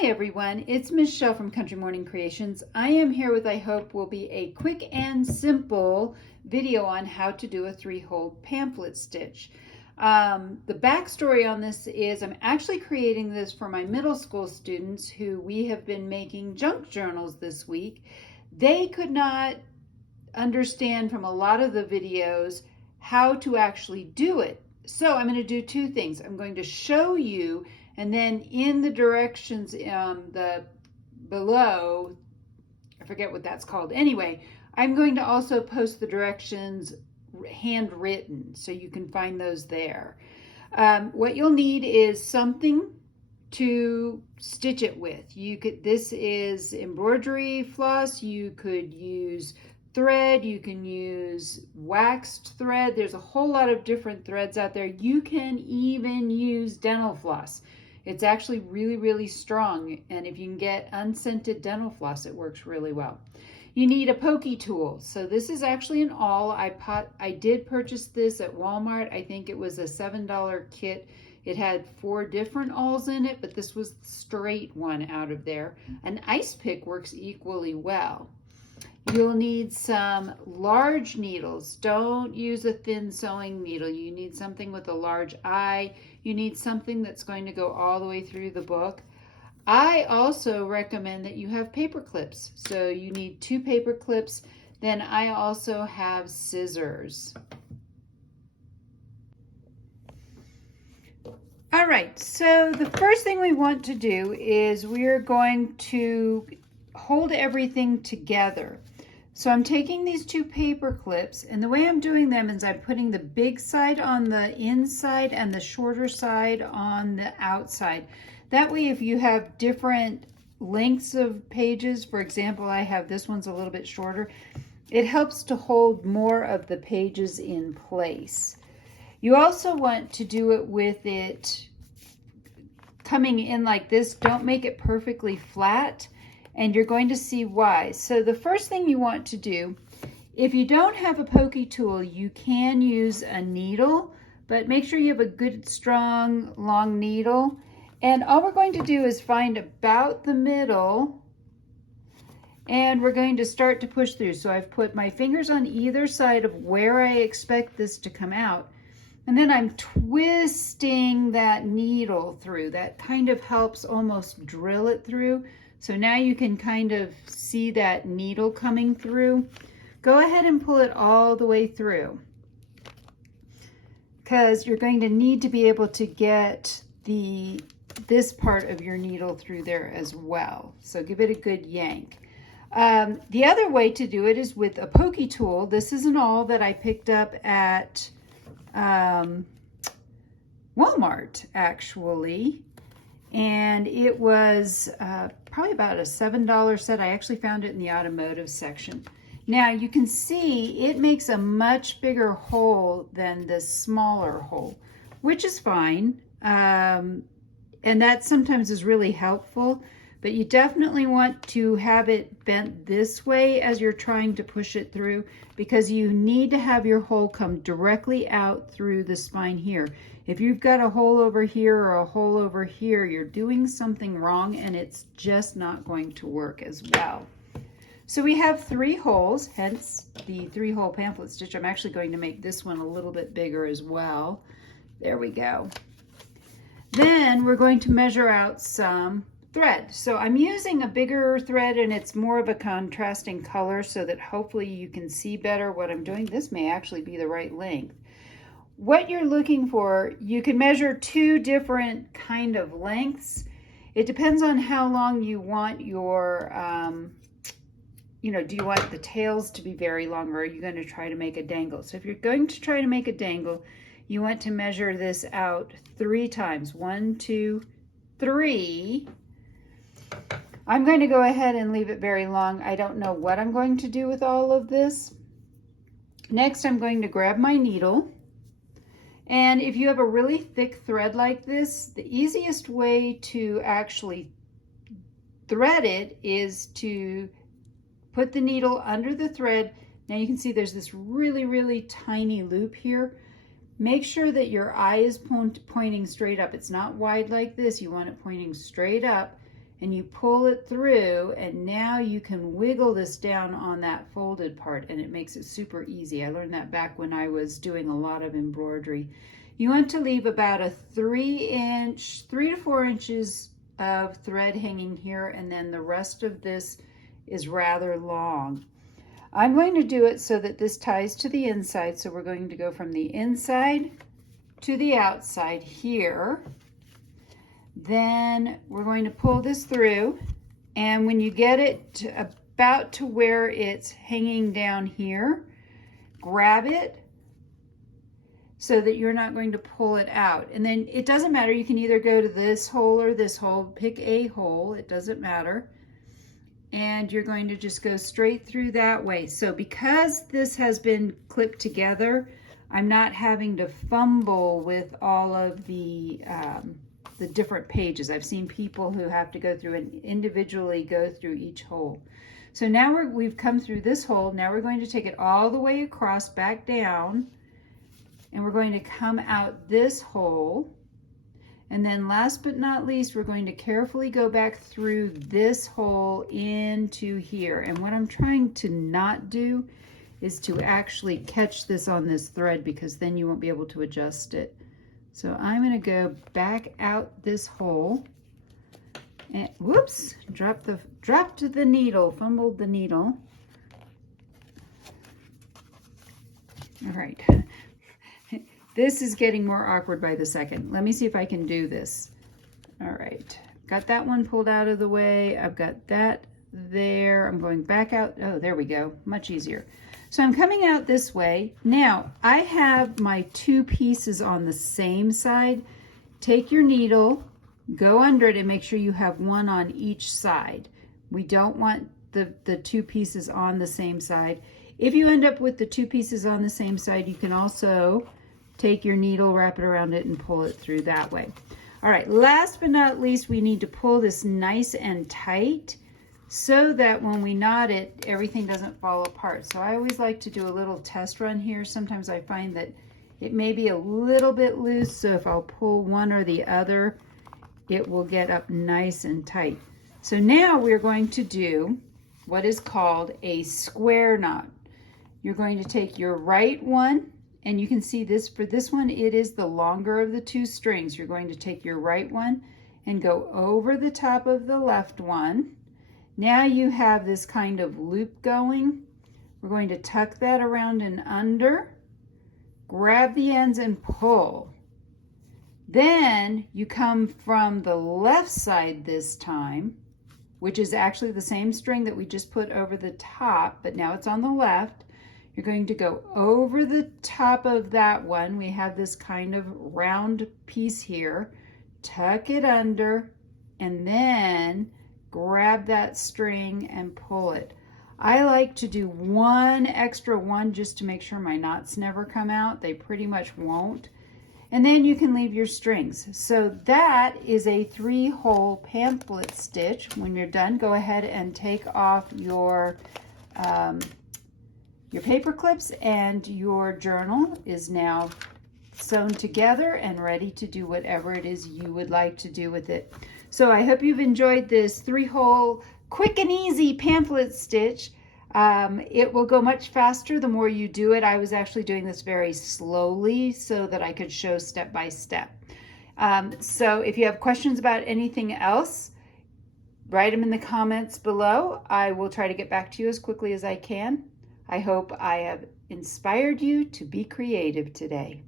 Hi everyone, it's Michelle from Country Morning Creations. I am here with, I hope, will be a quick and simple video on how to do a 3-hole pamphlet stitch. The backstory on this is I'm actually creating this for my middle school students who we have been making junk journals this week. They could not understand from a lot of the videos how to actually do it. So I'm going to do two things. I'm going to show you, and then in the directions the below, I forget what that's called. Anyway, I'm going to also post the directions handwritten so you can find those there. What you'll need is something to stitch it with. This is embroidery floss. You could use thread, you can use waxed thread. There's a whole lot of different threads out there. You can even use dental floss. It's actually really, really strong, and if you can get unscented dental floss, it works really well. You need a pokey tool. So this is actually an awl. I did purchase this at Walmart. I think it was a $7 kit. It had 4 different awls in it, but this was the straight one out of there. An ice pick works equally well. You'll need some large needles. Don't use a thin sewing needle. You need something with a large eye. You need something that's going to go all the way through the book. I also recommend that you have paper clips. So you need 2 paper clips. Then I also have scissors. All right, so the first thing we want to do is we're going to hold everything together. So I'm taking these 2 paper clips, and the way I'm doing them is I'm putting the big side on the inside and the shorter side on the outside. That way, if you have different lengths of pages, for example, I have this one's a little bit shorter, it helps to hold more of the pages in place. You also want to do it with it coming in like this. Don't make it perfectly flat, and you're going to see why. So the first thing you want to do, if you don't have a pokey tool, you can use a needle, but make sure you have a good, strong, long needle. And all we're going to do is find about the middle, and we're going to start to push through. So I've put my fingers on either side of where I expect this to come out. And then I'm twisting that needle through. That kind of helps almost drill it through. So now you can kind of see that needle coming through. Go ahead and pull it all the way through, because you're going to need to be able to get this part of your needle through there as well. So give it a good yank. The other way to do it is with a pokey tool. This is an awl that I picked up at Walmart, actually, and it was probably about a $7 set. I actually found it in the automotive section. Now you can see it makes a much bigger hole than the smaller hole, which is fine, and that sometimes is really helpful. But you definitely want to have it bent this way as you're trying to push it through, because you need to have your hole come directly out through the spine here. If you've got a hole over here or a hole over here, you're doing something wrong, and it's just not going to work as well. So we have 3 holes, hence the 3-hole pamphlet stitch. I'm actually going to make this one a little bit bigger as well. There we go. Then we're going to measure out some thread. So I'm using a bigger thread, and it's more of a contrasting color so that hopefully you can see better what I'm doing. This may actually be the right length. What you're looking for, you can measure 2 different kind of lengths. It depends on how long you want your, do you want the tails to be very long, or are you going to try to make a dangle? So if you're going to try to make a dangle, you want to measure this out 3 times. 1, 2, 3. I'm going to go ahead and leave it very long. I don't know what I'm going to do with all of this. Next, I'm going to grab my needle. And if you have a really thick thread like this, the easiest way to actually thread it is to put the needle under the thread. Now you can see there's this really, really tiny loop here. Make sure that your eye is pointing straight up. It's not wide like this. You want it pointing straight up. and you pull it through, and now you can wiggle this down on that folded part, and it makes it super easy. I learned that back when I was doing a lot of embroidery. You want to leave about a 3 to 4 inches of thread hanging here, and then the rest of this is rather long. I'm going to do it so that this ties to the inside, so we're going to go from the inside to the outside here. Then we're going to pull this through, and when you get it to about to where it's hanging down here, grab it so that you're not going to pull it out. And then it doesn't matter, you can either go to this hole or this hole, pick a hole, it doesn't matter. And you're going to just go straight through that way. So because this has been clipped together, I'm not having to fumble with all of the different pages. I've seen people who have to go through and individually go through each hole. So now we've come through this hole. Now we're going to take it all the way across, back down, and we're going to come out this hole. And then last but not least, we're going to carefully go back through this hole into here. And what I'm trying to not do is to actually catch this on this thread, because then you won't be able to adjust it. So I'm going to go back out this hole, and whoops, dropped the needle, fumbled the needle. All right. This is getting more awkward by the second. Let me see if I can do this. All right, got that one pulled out of the way. I've got that there. I'm going back out. Oh, there we go, much easier. So I'm coming out this way. Now I have my 2 pieces on the same side. Take your needle, go under it, and make sure you have one on each side. We don't want the 2 pieces on the same side. If you end up with the 2 pieces on the same side, you can also take your needle, wrap it around it, and pull it through that way. All right, last but not least, we need to pull this nice and tight so that when we knot it, everything doesn't fall apart. So I always like to do a little test run here. Sometimes I find that it may be a little bit loose, so if I'll pull one or the other, it will get up nice and tight. So now we're going to do what is called a square knot. You're going to take your right one, and you can see this, for this one, it is the longer of the 2 strings. You're going to take your right one and go over the top of the left one. Now you have this kind of loop going. We're going to tuck that around and under, grab the ends and pull. Then you come from the left side this time, which is actually the same string that we just put over the top, but now it's on the left. You're going to go over the top of that one. We have this kind of round piece here. Tuck it under, and then grab that string and pull it. I like to do one extra one just to make sure my knots never come out. They pretty much won't. And then you can leave your strings. So that is a 3-hole pamphlet stitch. When you're done, go ahead and take off your paper clips, and your journal is now sewn together and ready to do whatever it is you would like to do with it. So I hope you've enjoyed this 3-hole quick and easy pamphlet stitch. It will go much faster the more you do it. I was actually doing this very slowly so that I could show step by step. So if you have questions about anything else, write them in the comments below. I will try to get back to you as quickly as I can. I hope I have inspired you to be creative today.